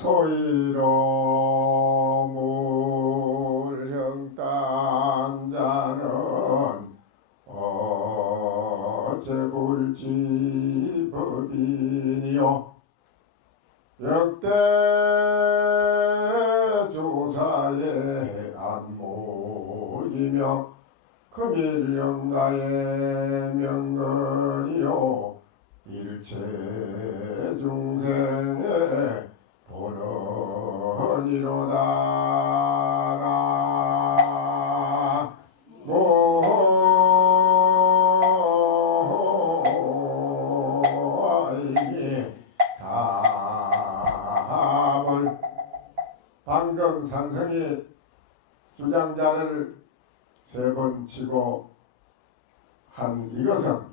소위로 물형딴 자는 어째불지 법이니요 역대 조사의 안목이며 금일영가의 명건이요 일체 중생의 본원이로다. 모이니 답을 방금 산성이 주장자를 3번 치고 한 이것은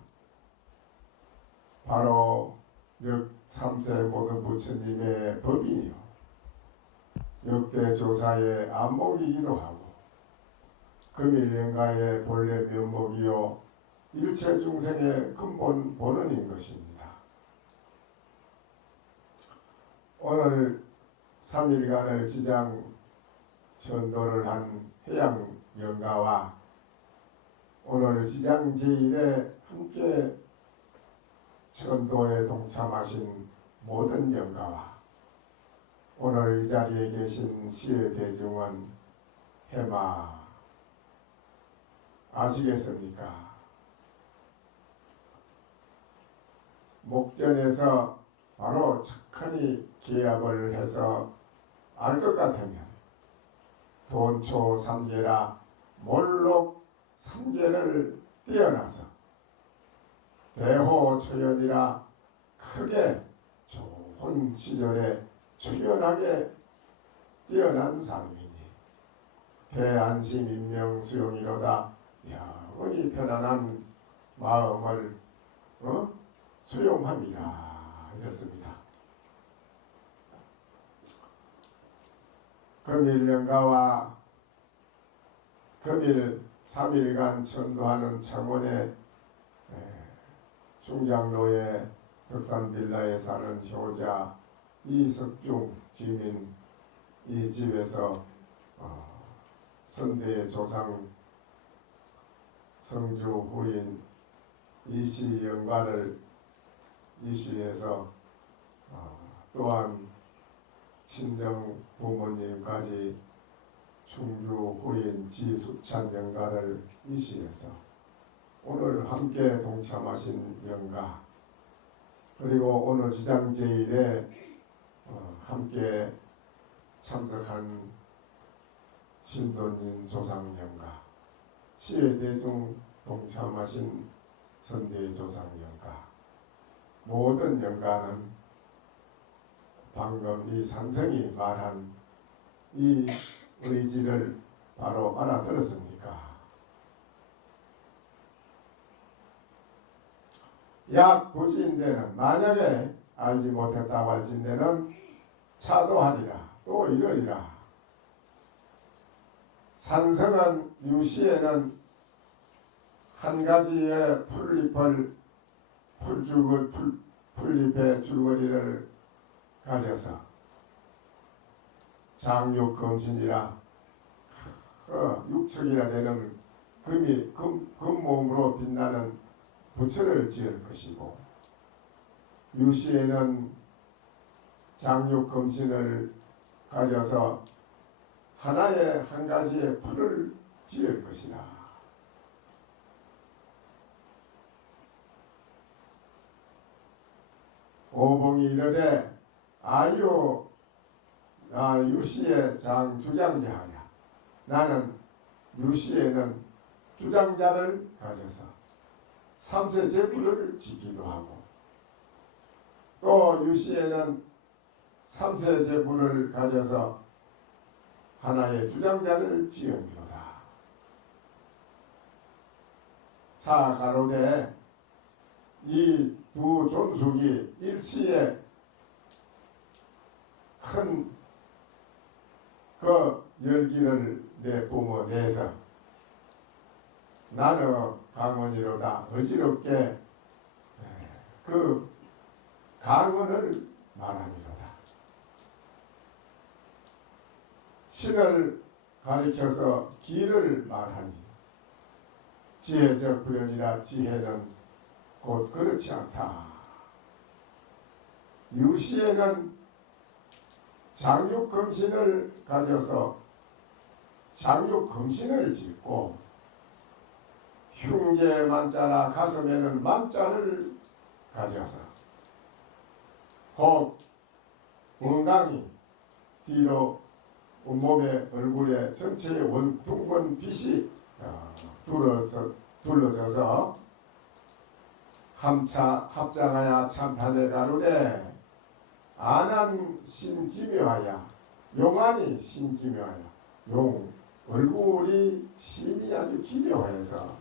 바로 역3세 모든 부처님의 법이요 역대 조사의 안목이기도 하고 금일영가의 본래 면목이요 일체 중생의 근본 본원인 것입니다. 오늘 3일간을 지장 전도를 한 해양영가와 오늘 지장 제1에 함께 전도에 동참하신 모든 영가와 오늘 이 자리에 계신 시의 대중은 해마 아시겠습니까? 목전에서 바로 착하니 기합을 해서 알 것 같으면 돈초 3계라 몰록 3계를 띄어나서 대호 초연이라 크게 좋은 시절에 초연하게 뛰어난 사람이니 대안심 인명 수용이로다 영원히 편안한 마음을 수용함이라 이렇습니다. 금일영가와 금일 3일간 전도하는 창원의 중장로의 덕산빌라에 사는 효자 이석중 지민 이 집에서 선대의 조상 성주 후인 이시 영가를 이시해서 또한 친정 부모님까지 충주 후인 지수찬 영가를 이시해서 오늘 함께 동참하신 영가 그리고 오늘 지장 제1에 함께 참석한 신도님 조상영가 시의 대중 동참하신 선대 조상영가 모든 영가는 방금 이 산성이 말한 이 의지를 바로 알아들었습니까? 약 부지인데는 만약에 알지 못했다고 할진대는 차도하리라 또 이러리라. 산성은 유시에는 한 가지의 풀잎의 줄거리를 가져서 장육검신이라 육척이라 되는 금몸으로 빛나는 부처를 지을 것이고 유시에는 장육검신을 가져서 하나의 한 가지의 풀을 지을 것이라. 오봉이 이르되 아유 나 유시의 주장자야. 나는 유시에는 주장자를 가져서 3세 제불을 지기도 하고 또 유시에는 3세 제불을 가져서 하나의 주장자를 지음이로다. 사가로되 이 두 존속이 일시에 큰 그 열기를 내뿜어내서 나는 강원이로다 어지럽게 그 강원을 말함이로다. 신을 가리켜서 길을 말하니 지혜적 불현이라 지혜는 곧 그렇지 않다. 유시에는 장육금신을 가져서 장육금신을 짓고 흉계 만자나 가슴에는 만자를 가져서 혹 건강히 뒤로 온몸에 얼굴에 전체에 둥근 빛이 둘러져서 합장하여 참판에 가루되 안한 신기묘하여 용안이 신기묘하여 용 얼굴이 신이 아주 기묘해서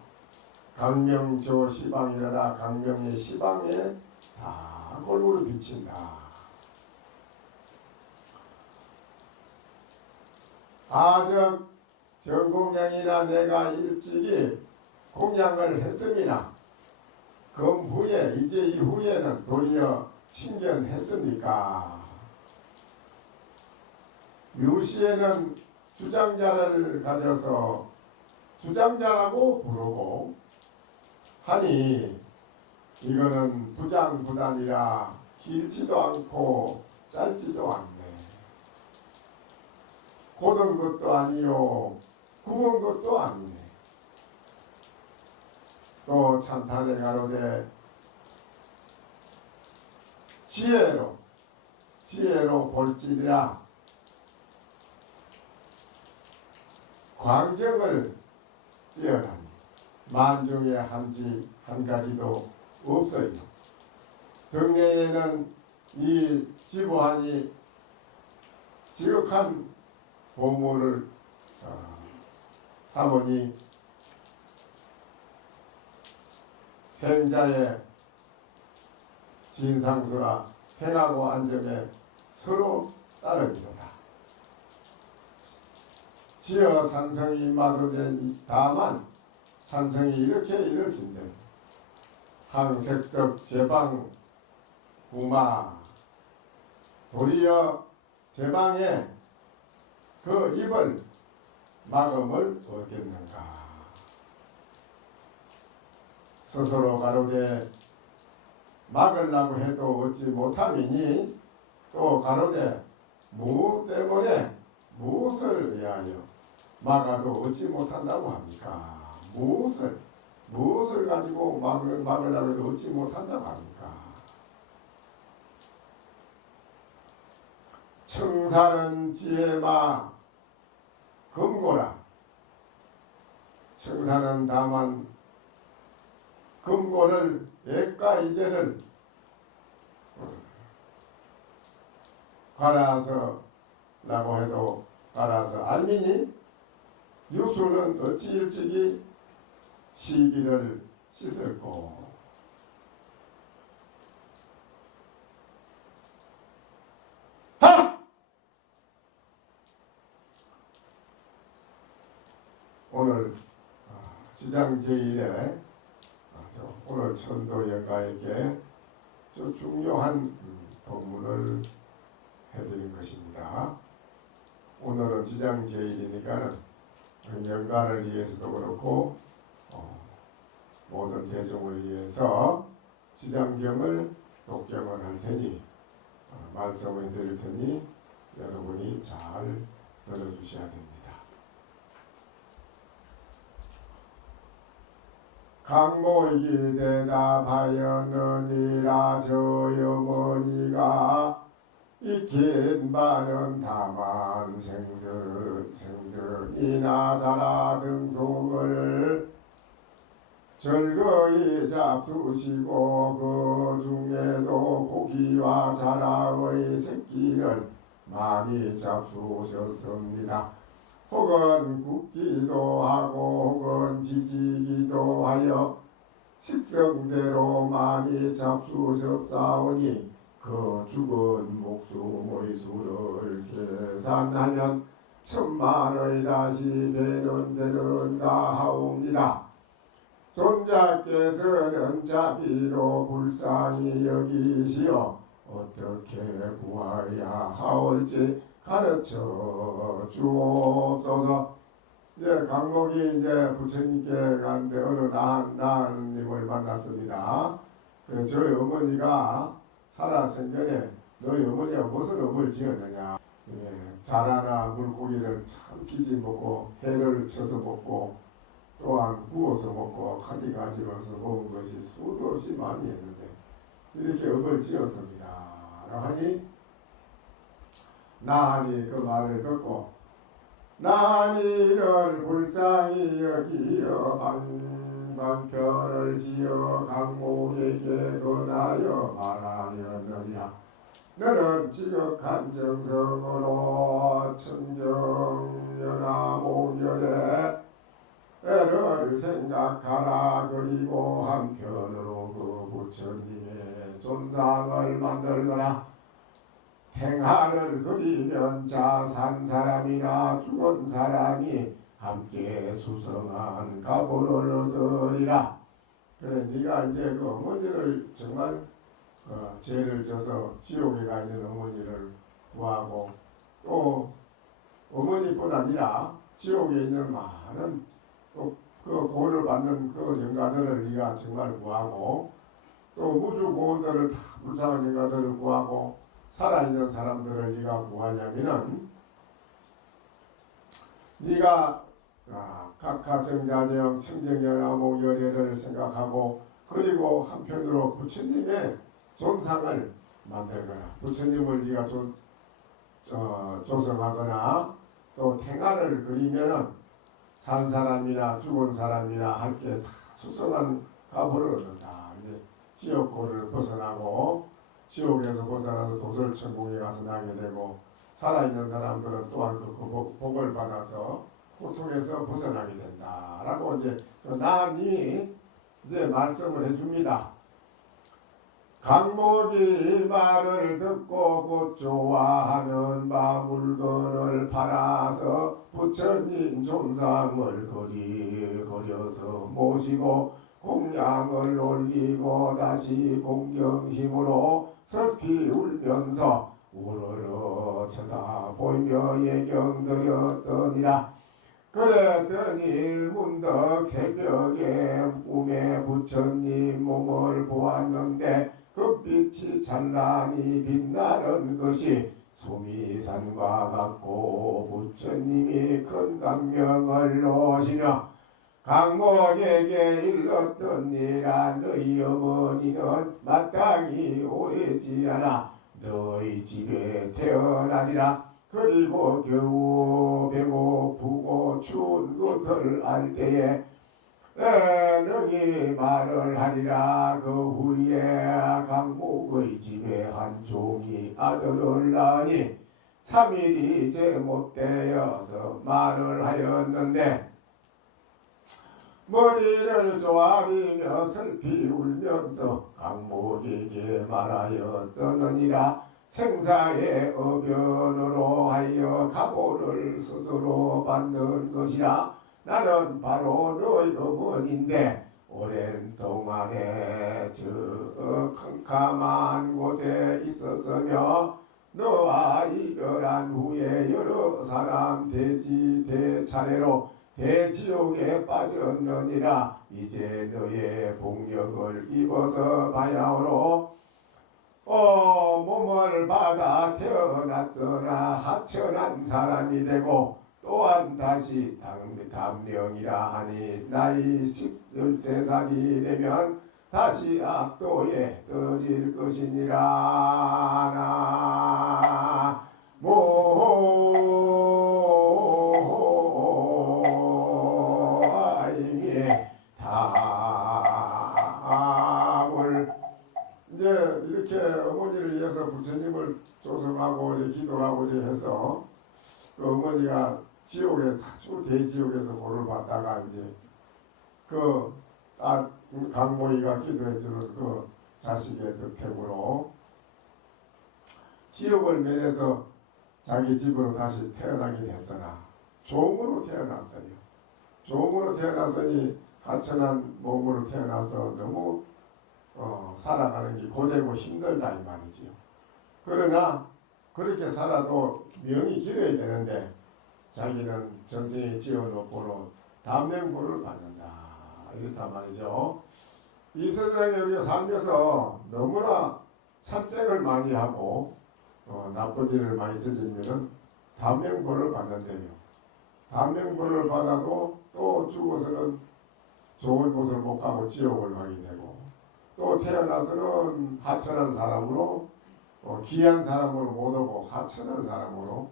강명조 시방이라라 강명의 시방에 다 골고루 비친다. 아적 전공양이나 내가 일찍이 공양을 했음이나 금후에 이제 이후에는 도리어 친견했으니까 유시에는 주장자를 가져서 주장자라고 부르고 하니 이거는 부장부단이라 길지도 않고 짧지도 않네. 곧은 것도 아니요 굽은 것도 아니네. 또 찬탄에 가로되 지혜로 볼지니라 광정을 뛰어나니 만중에 한 가지도 없어요. 등내에는 이 지부하니 지극한 보물을 삼으니 행자의 진상수라 행하고 안정에 서로 따르리로다. 지어 산성이 마도된 다만 산성이 이렇게 이르진대 항색덕 제방 구마 도리어 제방에 그 입을 막음을 얻겠는가. 스스로 가로되 막으려고 해도 얻지 못함이니 또 가로되 무 때문에 무엇을 위하여 막아도 얻지 못한다고 합니까? 무엇을 가지고 막으려고 해도 얻지 못한다고 합니까? 청사는 지혜마 금고라. 청사는 다만 금고를 액과 이제를 갈아서라고 해도 갈아서 알미니 유수는 어찌 일찍이 시비를 씻을꼬. 오늘 지장 제1회 오늘 천도 영가에게 좀 중요한 법문을 해드린 것입니다. 오늘은 지장 제1이니까 영가를 위해서도 그렇고 모든 대중을 위해서 지장경을 독경을 할 테니 말씀을 드릴 테니 여러분이 잘 들어주셔야 됩니다. 강모이기 대답하였느니라 저 어머니가 익힌 바는 다만 생선이나 자라 등속을 즐거이 잡수시고 그 중에도 고기와 자라의 새끼를 많이 잡수셨습니다. 혹은 굽기도 하고 혹은 지지기도 하여 식성대로 많이 잡수셨사오니 그 죽은 목숨의 수를 계산하면 1000만의 다시 배는 되는가 하옵니다. 존자께서는 자비로 불쌍히 여기시어 어떻게 구하야 하올지 가르쳐 주옵소서. 이제 강목이 이제 부처님께 가는데 어느 나은님을 만났습니다. 저희 어머니가 살아생전에 너희 어머니가 무슨 업을 지었느냐. 자라나 물고기를 참 지지 먹고 회를 쳐서 먹고 또한 구워서 먹고 가지가지로서 먹은 것이 수도 없이 많이 했는데 이렇게 업을 지었습니다. 하니 나니 그 말을 듣고 나니를 불쌍히 여기어 방편을 지어 강목에게 권하여 말하였느냐. 너는 지극한 정성으로 청정연화 모멸에 애를 생각하라. 그리고 한편으로 그 부처님의 존상을 만들거나 행하를 그리면 자 산 사람이나 죽은 사람이 함께 수성한 가보를 얻으리라. 그래 네가 이제 그 어머니를 정말 죄를 져서 지옥에 가 있는 어머니를 구하고 또 어머니뿐 아니라 지옥에 있는 많은 또 그 고를 받는 그 영가들을 네가 정말 구하고 또 우주 고원들을 다 불쌍한 영가들을 구하고 살아있는 사람들을 네가 구하려면은 네가 각하정자정 청정연화목 열애를 생각하고 그리고 한편으로 부처님의 존상을 만들거나 부처님을 네가 조성하거나 또 행하를 그리면은 산 사람이나 죽은 사람이나 함께 다 수성한 가보를 얻는다. 이제 지옥고를 벗어나고 지옥에서 벗어나서 도솔천국에 가서 나게 되고 살아있는 사람들은 또한 그 복을 받아서 고통에서 벗어나게 된다라고 이제 나님이 이제 말씀을 해줍니다. 강목이 말을 듣고 곧 좋아하는 바 물건을 팔아서 부처님 존상을 그려서 모시고 공양을 올리고 다시 공경심으로 슬피 울면서 우러러 쳐다보며 예경드렸더니라. 그랬더니 문득 새벽에 꿈에 부처님 몸을 보았는데 그 빛이 찬란히 빛나는 것이 수미산과 같고 부처님이 큰 강명을 놓으시며 강목에게 일렀더니라. 너희 어머니는 마땅히 오래지 않아 너희 집에 태어나리라. 그리고 겨우 배고프고 추운 것을 알 때에 능히 말을 하리라. 그 후에 강목의 집에 한 종이 아들을 낳으니 3일이 채 못되어서 말을 하였는데 머리를 조아리며 슬피 울면서 강목에게 말하였더니라. 생사의 어변으로 하여 가보를 스스로 받는 것이라. 나는 바로 너희 어머니인데 오랜 동안에 저 캄캄한 곳에 있었으며 너와 이별한 후에 여러 사람 대차례로 대지옥에 빠졌느니라. 이제 너의 복력을 입어서 바야흐로 몸을 받아 태어났으나 하천한 사람이 되고 또한 다시 단명이라 하니 나이 13살이 되면 다시 악도에 떠질 것이니라. 나모아이미에 답을 이제 이렇게 어머니를 위해서 부처님을 조성하고 이렇게 기도를 하고 이렇게 해서 그 어머니가 지옥에 아주 대지옥에서 고를 받다가 이제 그 강모이가 기도해주는 그 자식의 덕택으로 지옥을 면해서 자기 집으로 다시 태어나게 됐으나 종으로 태어났어요. 종으로 태어났으니 하천한 몸으로 태어나서 너무 살아가는 게 고되고 힘들다 이 말이지요. 그러나 그렇게 살아도 명이 길어야 되는데 자기는 전생에 지은 업보로 단명보를 받는다. 이렇단 말이죠. 이 세상에 우리가 살면서 너무나 살생을 많이 하고 나쁜 일을 많이 저지르면 단명보를 받는데요. 단명보를 받아도 또 죽어서는 좋은 곳을 못 가고 지옥을 가게 되고 또 태어나서는 하천한 사람으로 귀한 사람으로 못 오고 하천한 사람으로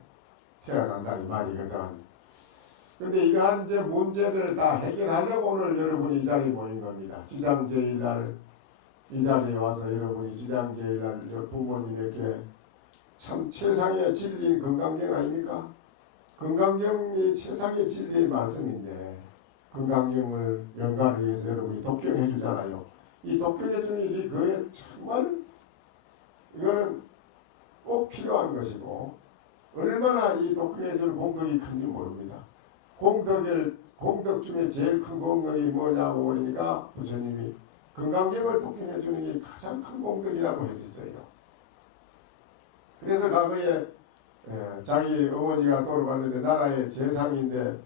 태어난다 이 말이거든. 근데 이러한 이제 문제를 다 해결하려고 오늘 여러분이 이 자리에 모인 겁니다. 지장제일날 이 자리에 와서 여러분이 지장제일날 부모님에게 참 최상의 진리인 건강경 아닙니까? 건강경이 최상의 진리의 말씀인데 건강경을 연가를 위해서 여러분이 독경해 주잖아요. 이 독경해 주는 일이 그에 정말 이거는 꼭 필요한 것이고 얼마나 이 독경해 주는 공덕이 큰지 모릅니다. 공덕 중에 제일 큰 공덕이 뭐냐고 그러니까 부처님이 건강경을 독경해 주는 게 가장 큰 공덕이라고 했었어요. 그래서 과거에 자기 어머니가 돌아갔는데 나라의 재상인데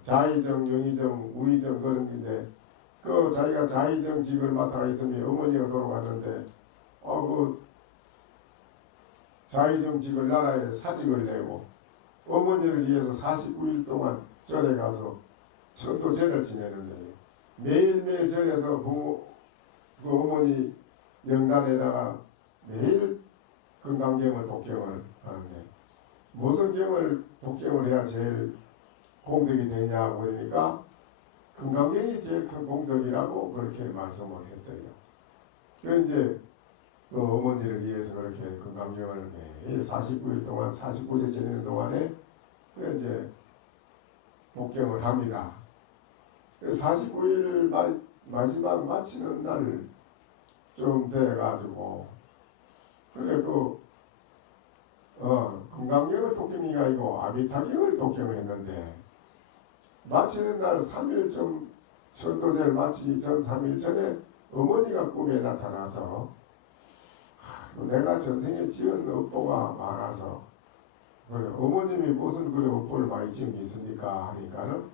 자의정, 영의정, 우의정 그런 게인데 그 자기가 자의정직을 맡아가 있으면 어머니가 돌아갔는데 그 자의정직을 나라에 사직을 내고 어머니를 위해서 49일 동안 절에 가서 천도제를 지내는데 매일매일 절에서 그 어머니 명단에다가 매일 건강경을 독경을 하는데 무슨 경을 독경을 해야 제일 공덕이 되냐고 그러니까 건강경이 제일 큰 공덕이라고 그렇게 말씀을 했어요. 그 이제 그 어머니를 위해서 그렇게 건강경을 매일 49일 동안 49세 지내는 동안에 그 이제 독경을 합니다. 49일 마지막 마치는 날 좀 돼가지고 그래 건강경을 독경이 아니고 아비타경을 독경했는데 마치는 날 3일쯤 천도제를 마치기 전 3일 전에 어머니가 꿈에 나타나서 내가 전생에 지은 업보가 많아서 그래, 어머님이 무슨 그래 업보를 많이 지은 게 있습니까? 하니까는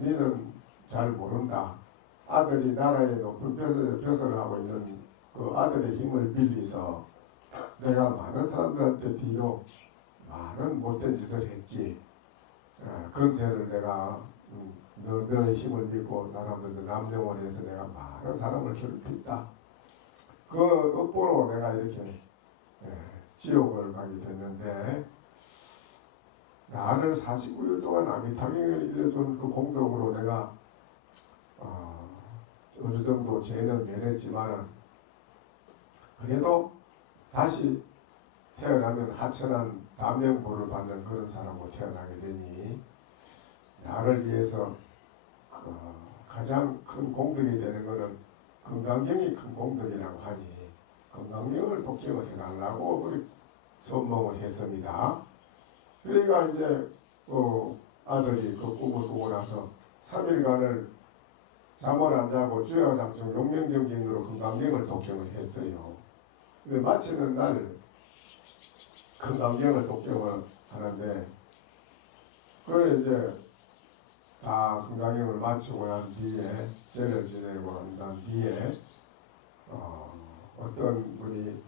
너는 잘 모른다. 아들이 나라에 높은 벼슬을 하고 있는 그 아들의 힘을 빌려서 내가 많은 사람들한테 뒤로 많은 못된 짓을 했지. 건세를 내가 너의 힘을 믿고 사람들도 남용을 해서 내가 많은 사람을 괴롭혔다. 그 업보로 내가 이렇게 지옥을 가게 됐는데 나를 49일 동안 아미타경을 일러준 그 공덕으로 내가 어느 정도 죄는 면했지만은 그래도 다시 태어나면 하천한 단명보를 받는 그런 사람으로 태어나게 되니 나를 위해서 가장 큰 공덕이 되는 것은 건강경이 큰 공덕이라고 하니 건강경을 독경을 해달라고 그렇게 선몽을 했습니다. 그러니까 이제 아들이 그 꿈을 꾸고 나서 3일간을 잠을 안 자고 주야장청 용맹정진으로 건강경을 독경을 했어요. 근데 마치는 날 건강경을 독경을 하는데 그래 이제 다 건강경을 마치고 난 뒤에 제를 지내고 난 뒤에 어떤 분이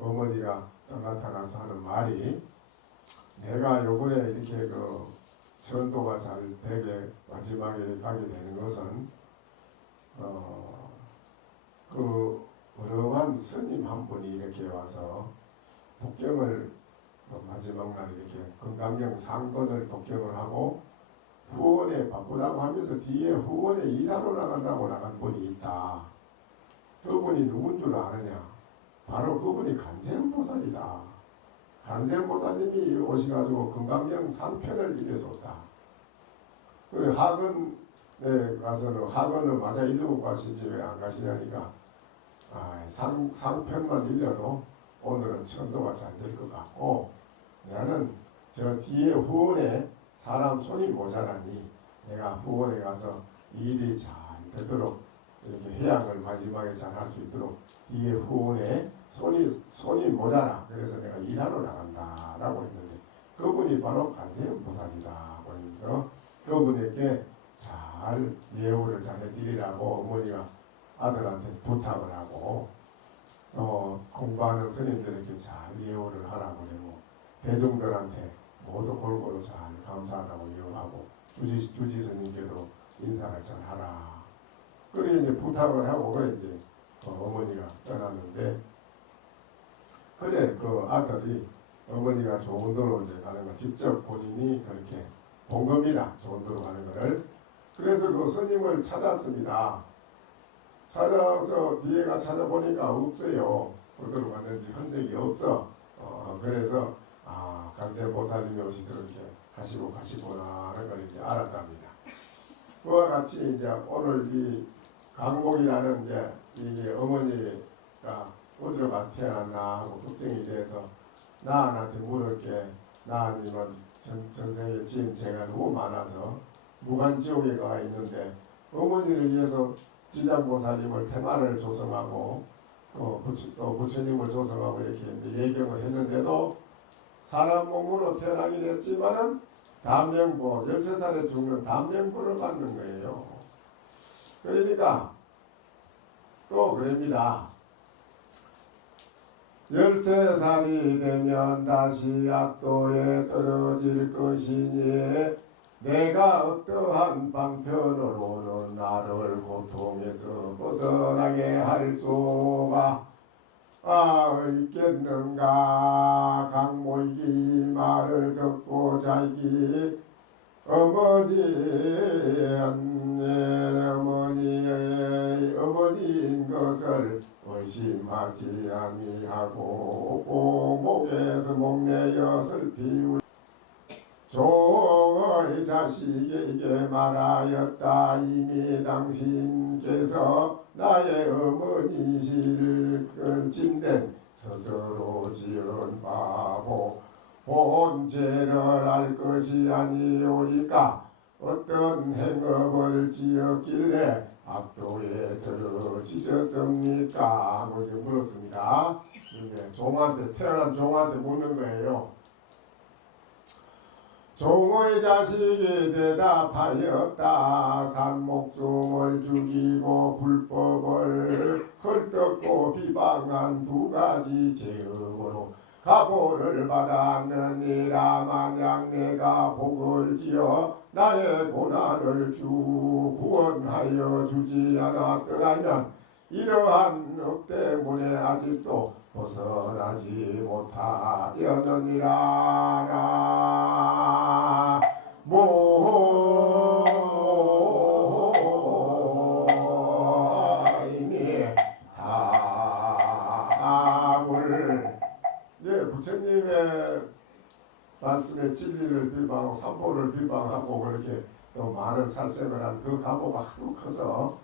어머니가 나타나서 하는 말이 내가 요번에 이렇게 그 전도가 잘 되게 마지막에 가게 되는 것은 그 어려운 스님 한 분이 이렇게 와서 독경을 마지막 날 이렇게 건강경 상권을 독경을 하고 후원에 바쁘다고 하면서 뒤에 후원에 일하러 나간다고 나간 분이 있다. 그분이 누군 줄 아느냐? 바로 그분이 간세음보살이다. 간세음보살님이 오셔가지고 건강경 상편을 일러줬다. 그리고 학원에 가서는 학원을 맞아 일르고 가시지 왜 안 가시냐니까 상편만 일러도 오늘은 천도가 잘 될 것 같고 나는 저 뒤에 후원에 사람 손이 모자라니 내가 후원에 가서 일이 잘 되도록 이렇게 해양을 마지막에 잘 할 수 있도록 뒤에 후원에 손이 모자라. 그래서 내가 일하러 나간다라고 했는데 그분이 바로 관세음 보살이다. 그러면서 그분에게 잘 예우를 잘해드리라고 어머니가 아들한테 부탁을 하고 또 공부하는 스님들에게 잘 예우를 하라고 그러고 대중들한테 모두 골고루 잘 감사하다고 예우하고 주지 스님께도 인사를 잘 하라. 그래 이제 부탁을 하고 그래 이제 어머니가 떠났는데 그래 그 아들이 어머니가 좋은 도로 이제 가는 거 직접 본인이 그렇게 본 겁니다. 좋은 도로 가는 거를. 그래서 그 스님을 찾았습니다. 찾아서 뒤에가 찾아보니까 없어요. 어디로 갔는지 흔적이 없어. 그래서 관세보살님이 오시서 이렇게 가시구나 하는 걸 이제 알았답니다. 그와 같이 이제 오늘 이 강목이라는 이제 이게 어머니가 어디로 가 태어났나 하고 걱정이 돼서 나한테 물을 게 나님은 전생에 지은 죄가 너무 많아서 무간지옥에 가 있는데 어머니를 위해서 지장보살님을 태마를 조성하고 또 부처님을 조성하고 이렇게 예경을 했는데도 사람 몸으로 태어나긴 했지만은 단명부 13살에 죽는 단명부를 받는 거예요. 그러니까 또 그럽니다. 13살이 되면 다시 악도에 떨어질 것이니 내가 어떠한 방편으로는 나를 고통에서 벗어나게 할 수가 있겠는가. 강모이기 말을 듣고 자기 어머니인 것을 의심하지 아니하고 목에서 목내어 슬피 종의 자식에게 말하였다. 이미 당신께서 나의 어머니실 진된 스스로 지은 바보 본죄를 알 것이 아니오리까 어떤 행업을 지었길래 악도에 들어지셨습니까? 하고 이제 물었습니다. 종한테 태어난 종한테 묻는 거예요. 종의 자식이 대답하였다. 산목숨을 죽이고 불법을 헐뜯고 비방한 두 가지 죄업으로 가보를 받았느니라. 만약 내가 복을 지어 나의 고난을 구원하여 주지 않았더라면 이러한 업 때문에 아직도 벗어나지 못하였느니라. 모임이 답을 부처님의 말씀의 진리를 비방하고 삼보를 비방하고 그렇게 또 많은 살생을 한 그 가보가 하도 커서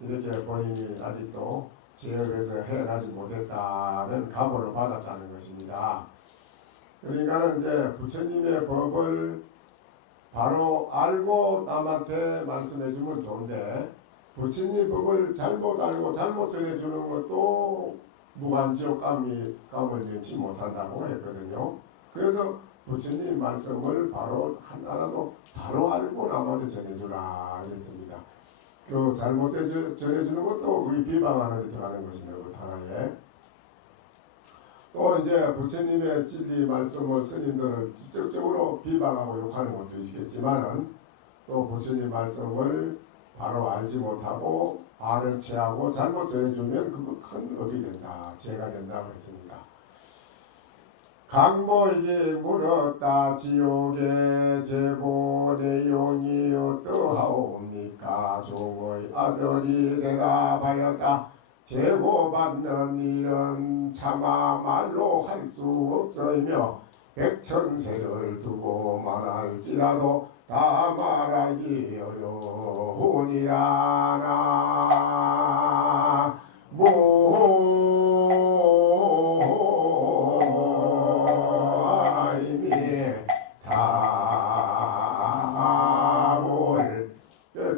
이렇게 본인이 아직도 지역에서 헤어나지 못했다는 가보를 받았다는 것입니다. 그러니까 이제 부처님의 법을 바로 알고 남한테 말씀해 주면 좋은데 부처님 법을 잘못 알고 잘못 전해주는 것도 무간지옥감을 면치 못한다고 했거든요. 그래서 부처님 말씀을 바로 하나라도 바로 알고 남한테 전해주라 했습니다. 그 잘못 전해주는 것도 우리 비방하는 데 들어가는 것입니다. 그 하나에 또 이제 부처님의 진리 말씀을 스님들을 직접적으로 비방하고 욕하는 것도 있겠지만은 또 부처님 말씀을 바로 알지 못하고 아는 체하고 잘못 전해주면 그거 큰 업이 된다, 죄가 된다고 했습니다. 강모에게 물었다. 지옥의 제보 내용이 어떠하옵니까? 종의 아들이 대답하였다. 제보받는 일은 차마 말로 할 수 없으며 백천세를 두고 말할지라도 다 말하기 어려우니라.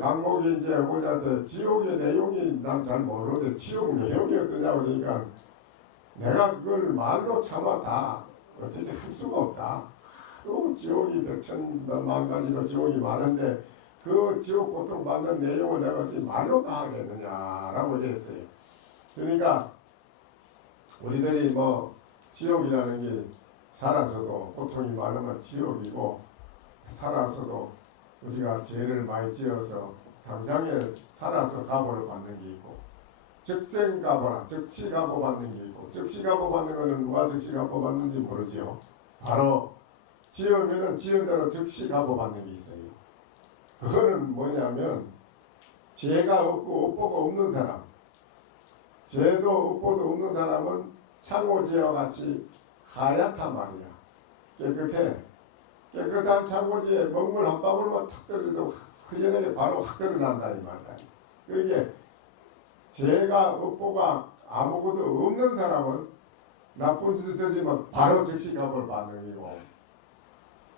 강목이 이제 우리한테 지옥의 내용이 난 잘 모르는데 지옥 내용이 어떠냐고 그러니까 내가 그걸 말로 차마 다 어떻게 할 수가 없다. 또 지옥이 백천만 가지로 지옥이 많은데 그 지옥 고통 받는 내용을 내가 지금 말로 다 하겠느냐라고 이랬어요. 그러니까 우리들이 뭐 지옥이라는 게 살아서도 고통이 많으면 지옥이고, 살아서도 우리가 죄를 많이 지어서 당장에 살아서 가보를 받는 게 있고, 즉생가보라 즉시가보 받는 게 있고, 즉시가보 받는 거는 누가 즉시가보 받는지 모르지요. 바로 지으면은 지은 대로 즉시가보 받는 게 있어요. 그거는 뭐냐면 죄가 없고 업보가 없는 사람, 죄도 업보도 없는 사람은 창호지와 같이 하얗단 말이야. 깨끗한 창호지에 먹물 한 방울만 탁 떨어져도 흐연하게 바로 확 드러난다 이 말이야. 그게 죄가 업보가 아무것도 없는 사람은 나쁜 짓을 저지르면 바로 즉시 갚을 반응이고,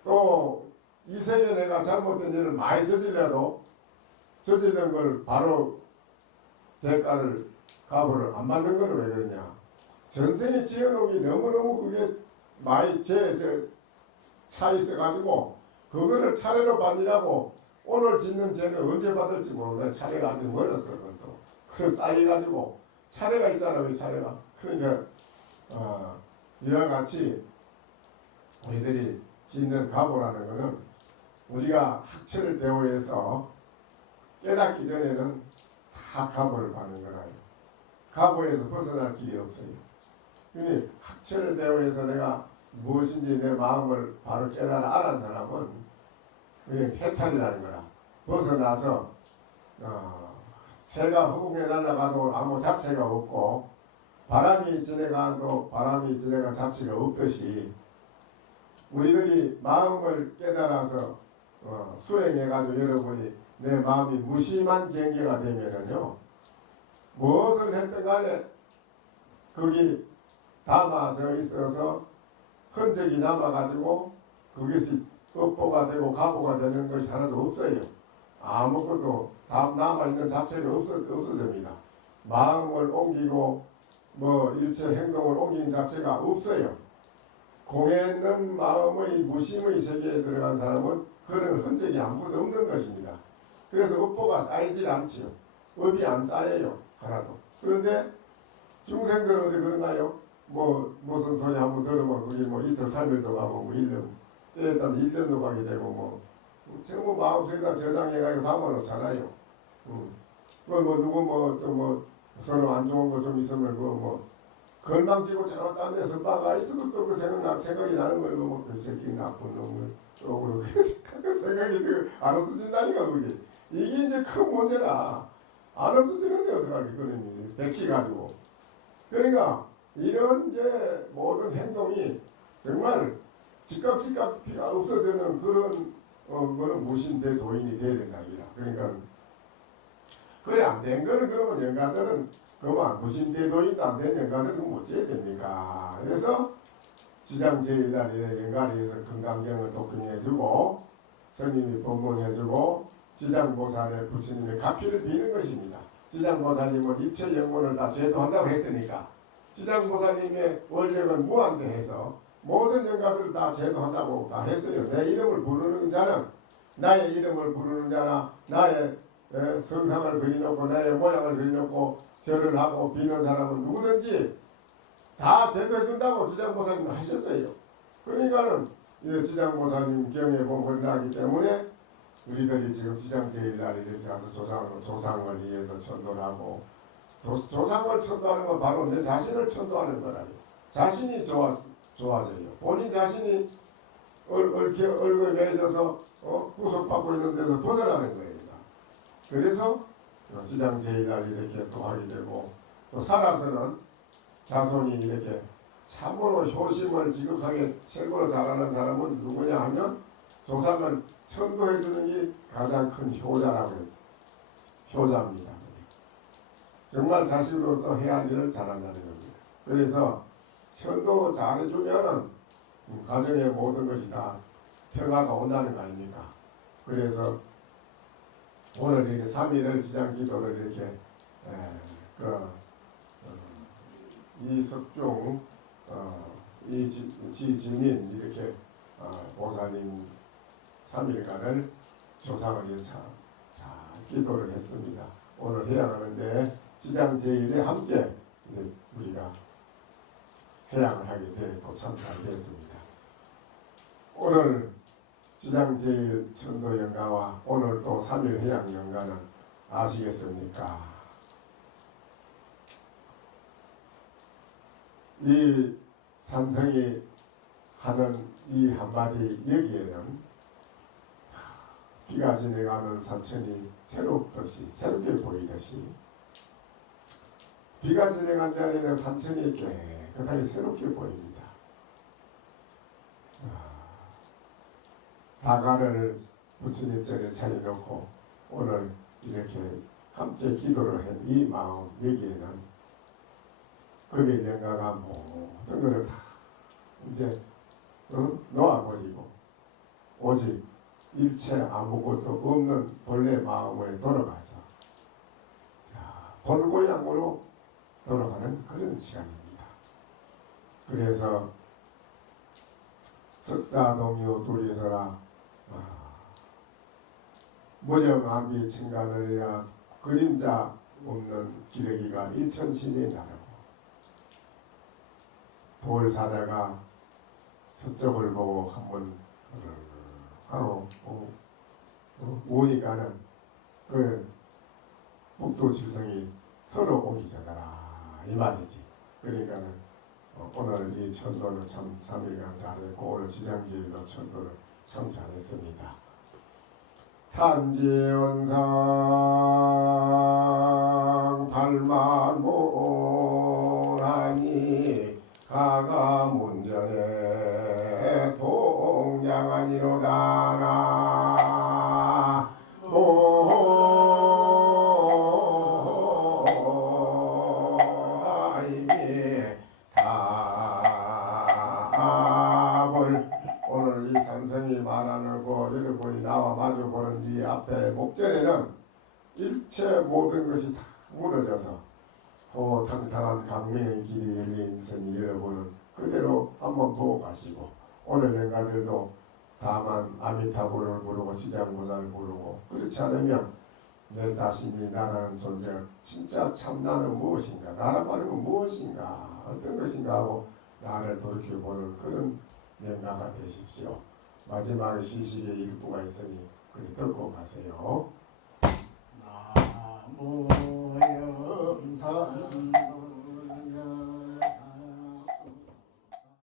또 이 세계 내가 잘못된 일을 많이 저질러도 저지른 걸 바로 대가를 값을 안 받는 건 왜 그러냐. 전생에 지어놓은 게 너무너무 그게 많이 차 있어가지고 그거를 차례로 받으라고 오늘 짓는 죄는 언제 받을지 모르는데 차례가 아직 멀었어. 그것도 그 쌓여가지고 차례가 있잖아. 왜 차례가. 그러니까 이와 같이 우리들이 짓는 가보라는 것은 우리가 학철 대오에서 깨닫기 전에는 다 가보를 받는 거라요. 가보에서 벗어날 길이 없어요. 그러니 학철 대오에서 내가 무엇인지 내 마음을 바로 깨달아 알은 사람은 그게 해탈이라는 거라. 벗어나서 새가 허공에 날아가도 아무 자체가 없고, 바람이 지나가도 바람이 지나가 자체가 없듯이 우리들이 마음을 깨달아서 수행해가지고 여러분이 내 마음이 무심한 경계가 되면은요, 무엇을 했든 간에 거기 담아져 있어서 흔적이 남아가지고 그것이 업보가 되고 가보가 되는 것이 하나도 없어요. 아무것도 남아있는 자체가 없어집니다. 마음을 옮기고 뭐 일체 행동을 옮기는 자체가 없어요. 공에 있는 마음의 무심의 세계에 들어간 사람은 그런 흔적이 아무것도 없는 것입니다. 그래서 업보가 쌓이질 않지요. 업이 안 쌓여요. 하나도. 그런데 중생들은 어디 그러나요? 뭐 무슨 소리 한번 들으면 그게 뭐 이틀 3일도 가고 뭐 1년 때에 따라 1년도 가게 되고 뭐 전부 마음속에다 저장해가지고 담아놓잖아요. 뭐 누구 뭐 또 뭐 서로 안 좋은 거 좀 있으면 그거 뭐 걸망지고 저 딴 데서 빠가 있어도 또 그 생각이 나는 거예요. 뭐 그 새끼 나쁜 놈을 속으로 그 생각이 안 없어진다니까 그게. 이게 이제 큰 문제라. 안 없어지는데 어떡하게 그러니 백희가지고. 그러니까 이런 이제 모든 행동이 정말 즉각 피가 없어지는 그런 거는 무신대 도인이 돼야 된다 이라. 그러니까 그래 안 된 거는 그러면 영가들은 그만 무신대 도인도 안 된 영가들은 어찌해야 됩니까? 그래서 지장 제일날에 영가리에서 금강경을 독경해주고 스님이 법문해주고 지장보살의 부처님의 가피를 비는 것입니다. 지장보살님은 이체 영혼을 다 제도한다고 했으니까 지장보살님의 원력은 무한대해서 모든 영가들을 다 제도한다고 다 했어요. 내 이름을 부르는 자는 나의 이름을 부르는 자나 나의 성상을 그려놓고 나의 모양을 그려놓고 절을 하고 비는 사람은 누구든지 다 제도해준다고 지장보살님 하셨어요. 그러니까는 이 지장보살님 경에 보면 나기 때문에 우리들이 지금 지장제일날 이렇게 가서 조상을 위해서 천도를 하고 조상을 천도하는 건 바로 내 자신을 천도하는 거라요. 자신이 좋아져요. 본인 자신이 얼굴매져서 구속받고 있는 데서 벗어나는 거예요. 그래서 지장제일날 이렇게 또 하게 되고, 또 살아서는 자손이 이렇게 참으로 효심을 지극하게 최고로 잘하는 사람은 누구냐 하면 조상을 천도해 주는 게 가장 큰 효자라고 해서 효자입니다. 정말 자신으로서 해야 할 일을 잘한다는 겁니다. 그래서 천도 잘해주면은 가정의 모든 것이 다 평화가 온다는 거 아닙니까? 그래서 오늘 이렇게 3.1월 지장 기도를 이렇게 이석중 지지민 이렇게 보살님 3일간을 조상을 위해 잘 기도를 했습니다. 오늘 해야 하는데 지장 제일에 함께 우리가 해양을 하게 되고 참 잘 됐습니다. 오늘 지장 제일 천도 연가와 오늘 또 3일 해양 연가는 아시겠습니까? 이 산성이 하는 이 한마디 여기에는 비가 지나가면 산천이 새롭게 보이듯이 비가 지나간 자리에는 산천이 깨끗하게 새롭게 보입니다. 다가를 부처님 전에 차려놓고 오늘 이렇게 함께 기도를 한 이 마음 여기에는 금일 연가가 모든 것을 다 이제 놓아버리고 오직 일체 아무것도 없는 본래 마음에 돌아가서 본고향으로 돌아가는 그런 시간입니다. 그래서 석사동요 둘이서라 무령암비 청간을이라 그림자 없는 기러기가 일천신이 나르고 돌사자가 서쪽을 보고 한번 하고 오니까는 그 북두칠성이 서로 오기 전하라 이 말이지. 그러니까는 오늘 이 천도는 참 3일간 잘했고 오늘 지장기일도 천도를 참 잘했습니다. 탄지원상 발만모하니 가가문전에 동양아니로다나 오이미 답을 오늘 이 산성이 말하는 거 여러분이 나와 마주보는 이 앞에 목전에는 일체 모든 것이 다 무너져서 호탕탕한 강명의 길이 열린 있으니 여러분은 그대로 한번 보고 가시고 오늘 연가들도 다만 아미타불을 부르고 지장보살을 부르고 그렇지 않으면 내 자신이 나라는 존재가 진짜 참 나는 무엇인가 나라고 하는 건 무엇인가 어떤 것인가 하고 나를 돌이켜보는 그런 연가가 되십시오. 마지막에 시식의 일부가 있으니 그리 듣고 가세요.